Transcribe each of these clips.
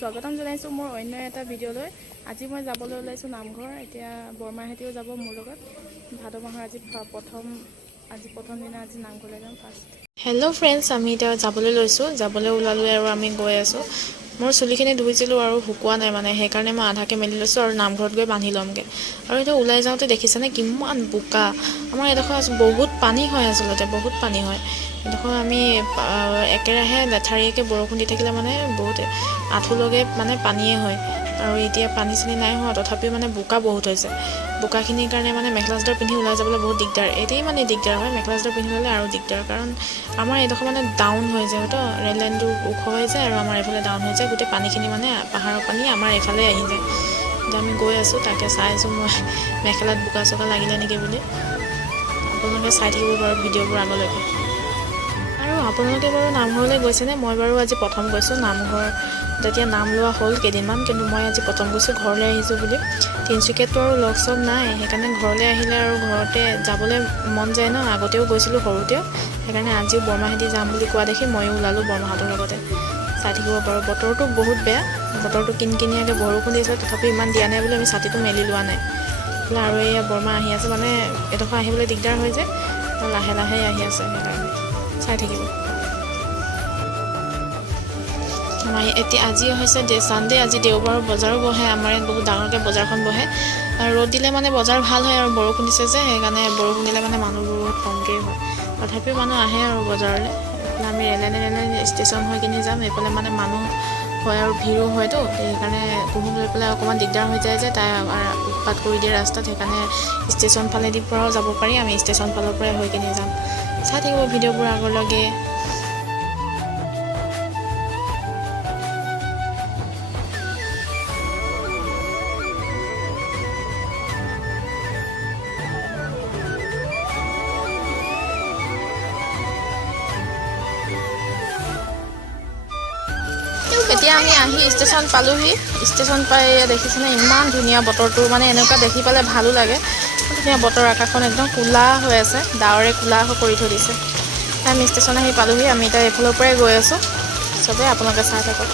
স্বাগতম জনাইছোঁ মোৰ অন্য এটা ভিডিঅ'লৈ। আজি মই যাবলৈ ওলাইছোঁ নামঘৰ। এতিয়া বৰমাহঁতেও যাব মোৰ লগত। ভাদ মাহৰ আজি প্ৰথম দিনা আজি নামঘৰলৈ যাম ফাৰ্ষ্ট। হেল্ল' ফ্ৰেণ্ডছ, আমি এতিয়া যাবলৈ ওলালোঁ আৰু আমি গৈ আছোঁ। মোৰ চুলিখিনি ধুইছিলোঁ আৰু শুকোৱা নাই, মানে সেইকাৰণে মই আধাকে মেলি লৈছোঁ আৰু নামঘৰত গৈ বান্ধি ল'মগৈ। আৰু এতিয়া ওলাই যাওঁতে দেখিছেনে কিমান বোকা। আমাৰ এডোখৰ বহুত পানী হয়, আচলতে বহুত পানী হয় এডোখৰ। আমি একেৰাহে লেঠাৰীকৈ বৰষুণ দি থাকিলে মানে বহুত আঁঠুলৈকে মানে পানীয়ে হয়। আৰু এতিয়া পানী চানী নাই হোৱা, তথাপিও মানে বোকা বহুত হৈছে। বোকাখিনিৰ কাৰণে মানে মেখেলা চাদৰ পিন্ধি ওলাই যাবলৈ বহুত দিগদাৰ। এতিয়াই মানে দিগদাৰ হয়, মেখেলা চাদৰ পিন্ধি ল'লে আৰু দিগদাৰ। কাৰণ আমাৰ এইডোখৰ মানে ডাউন হৈ যায় তো, ৰেল লাইনটো ওখ হৈ যায় আৰু আমাৰ এইফালে ডাউন হৈ যায়। গোটেই পানীখিনি মানে পাহাৰৰ পানী আমাৰ এইফালে আহি যায়। এতিয়া আমি গৈ আছোঁ, তাকে চাই আছোঁ মই মেখেলাত বোকা চোকা লাগিলে নেকি বুলি। আপোনালোকে চাই থাকিব বাৰু ভিডিঅ'বোৰ আগলৈকে। আৰু আপোনালোকে বাৰু নামঘৰলৈ গৈছেনে? মই বাৰু আজি প্ৰথম গৈছোঁ নামঘৰ। তেতিয়া নাম লোৱা হ'ল কেইদিনমান, কিন্তু মই আজি প্ৰথম গৈছোঁ ঘৰলৈ আহিছোঁ বুলি। তিনিচুকীয়াততো আৰু লগ চগ নাই, সেইকাৰণে ঘৰলৈ আহিলে আৰু ঘৰতে যাবলৈ মন যায় ন। আগতেও গৈছিলোঁ সৰুতেও, সেইকাৰণে আজিও বৰমাহঁতি যাম বুলি কোৱা দেখি ময়ো ওলালোঁ বৰমাহঁতৰ লগতে। চাই থাকিব পাৰোঁ। বতৰটো বহুত বেয়া, বতৰটো কিনকিনীয়াকৈ বৰষুণ দি আছে, তথাপিও ইমান দিয়া নাই বুলি আমি ছাতিটো মেলি লোৱা নাই। আৰু এয়া বৰমা আহি আছে, মানে এডোখৰ আহিবলৈ দিগদাৰ হৈ যায়, লাহে লাহে আহি আছে, সেইকাৰণে চাই থাকিব। এতিয়া আজি হৈছে ছানডে, আজি দেওবাৰৰ বজাৰো বহে। আমাৰ ইয়াত বহুত ডাঙৰকৈ বজাৰখন বহে। আৰু ৰ'দ দিলে মানে বজাৰ ভাল হয়, আৰু বৰষুণ দিছে যে সেইকাৰণে বৰষুণ দিলে মানে মানুহবোৰ বহুত কমকৈ হয়। তথাপিও মানুহ আহে আৰু বজাৰলৈ। এইফালে আমি ৰেল ষ্টেচন হৈ কিনি যাম, এইফালে মানে মানুহ হয় আৰু ভিৰো হয়তো, সেইকাৰণে কুহুম লৈ পেলাই অকণমান দিগদাৰ হৈ যায় যে তাই উৎপাত কৰি দিয়ে ৰাস্তাত। সেইকাৰণে ষ্টেচন ফালেদি পৰাও যাব পাৰি, আমি ষ্টেচন ফালৰ পৰাই হৈ কিনি যাম। চাই থাকিব ভিডিঅ'বোৰ আগলৈকে। এতিয়া আমি আহি ষ্টেচন পালোহি। ষ্টেচন পাই দেখিছেনে ইমান ধুনীয়া বতৰটো, মানে এনেকুৱা দেখি পালে ভালো লাগে। ধুনীয়া বতৰ, আকাশখন একদম ক'লা হৈ আছে, ডাৱৰে ক'লা কৰি থৈ দিছে। আমি ষ্টেচন আহি পালোহি। আমি এতিয়া এইফালৰ পৰাই গৈ আছোঁ। চবেই আপোনালোকে চাই থাকক।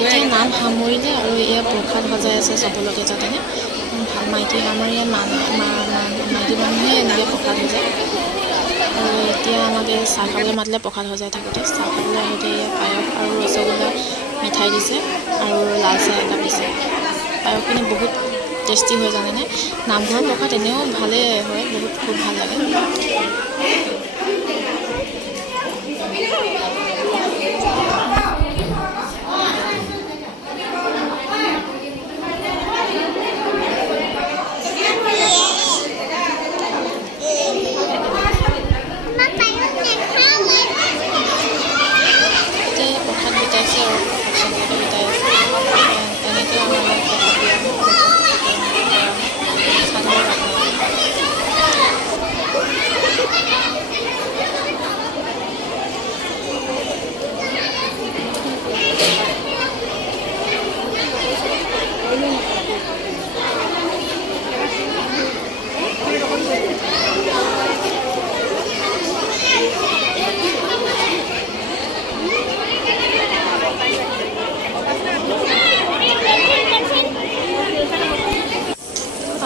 এতিয়া নাম সামৰিলে আৰু এয়া প্ৰসাদ সজাই আছে চবলৈকে যাতেনে। মাইকী আমাৰ ইয়াত মাইকী মানুহে এনেকৈ প্ৰসাদ সজায়। আৰু এতিয়া আমাক চাহ খাবলৈ মাতিলে প্ৰসাদ সজাই থাকোঁতে, চাহ খাবলৈ আহোঁতে এয়া পায়স আৰু ৰসগোল্লা মিঠাই দিছে আৰু লাল চাহ একাপ দিছে। পায়সখিনি বহুত টেষ্টি হয় জানেনে। নামঘৰৰ প্ৰসাদ এনেও ভালেই হয়, খুব ভাল লাগে। প্ৰসাদ গোটাইছে আৰু প্ৰসাদ চবলৈকে গোটাই আছে। এনেকৈ আমাৰ ইয়াত প্ৰসাদ দিয়া হয়,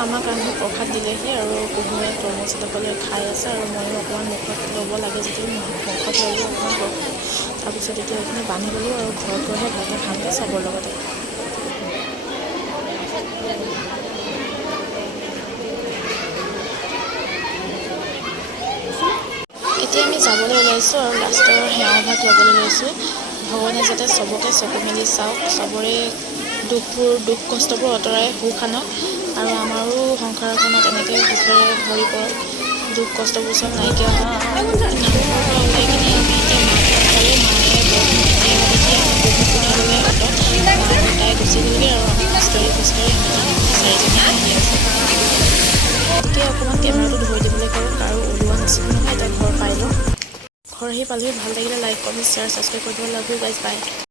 আমাক আহি প্ৰসাদ দিলেহি আৰু কুহুমে তৰমুজ এডোখৰলৈ খাই আছে। আৰু ময়ো অকণমান মুখত ল'ব লাগে যদিও মুখত ল'লোঁ অকণমান প্ৰসাদ। তাৰপিছত এতিয়া এইখিনি বান্ধি গ'লোঁ আৰু ঘৰত গৈহে ভালকৈ খামগৈ চবৰ লগতে। এতিয়া আমি যাবলৈ ওলাইছোঁ আৰু লাষ্টৰ সেৱা ভাগ ল'বলৈ লৈছোঁ। ভগৱানে যাতে চবকে চকু মেলি চাওক, চবৰে দুখ কষ্টবোৰ আঁতৰাই সুখ আনক আৰু আমাৰো সংসাৰখনত এনেকৈ সুখেৰে ভৰি পৰক, দুখ কষ্টবোৰ চব নাইকিয়া হওক। নামঘৰৰ পৰা ওলাই কিনে আমি এতিয়া মাক পালোঁ। মায়ে বৰষুণ ধুনীয়া দেখি আমাক বৰষুণ শুনিবলৈ অটত তাই গুচি গ'লগৈ আৰু আমি খোজকাঢ়ি আমি চাৰিজনী আহি আছোঁ। গতিকে অকণমান কেমেৰাটো ধৰি দিবলৈ কওঁ, আৰু ওলোৱা নাছিলোঁ নহয়, এতিয়া ঘৰ পাই লওঁ। ঘৰ আহি পালোহি। ভাল লাগিলে লাইক কমেণ্ট শ্বেয়াৰ ছাবস্ক্ৰাইব কৰিব। Love you guys, by.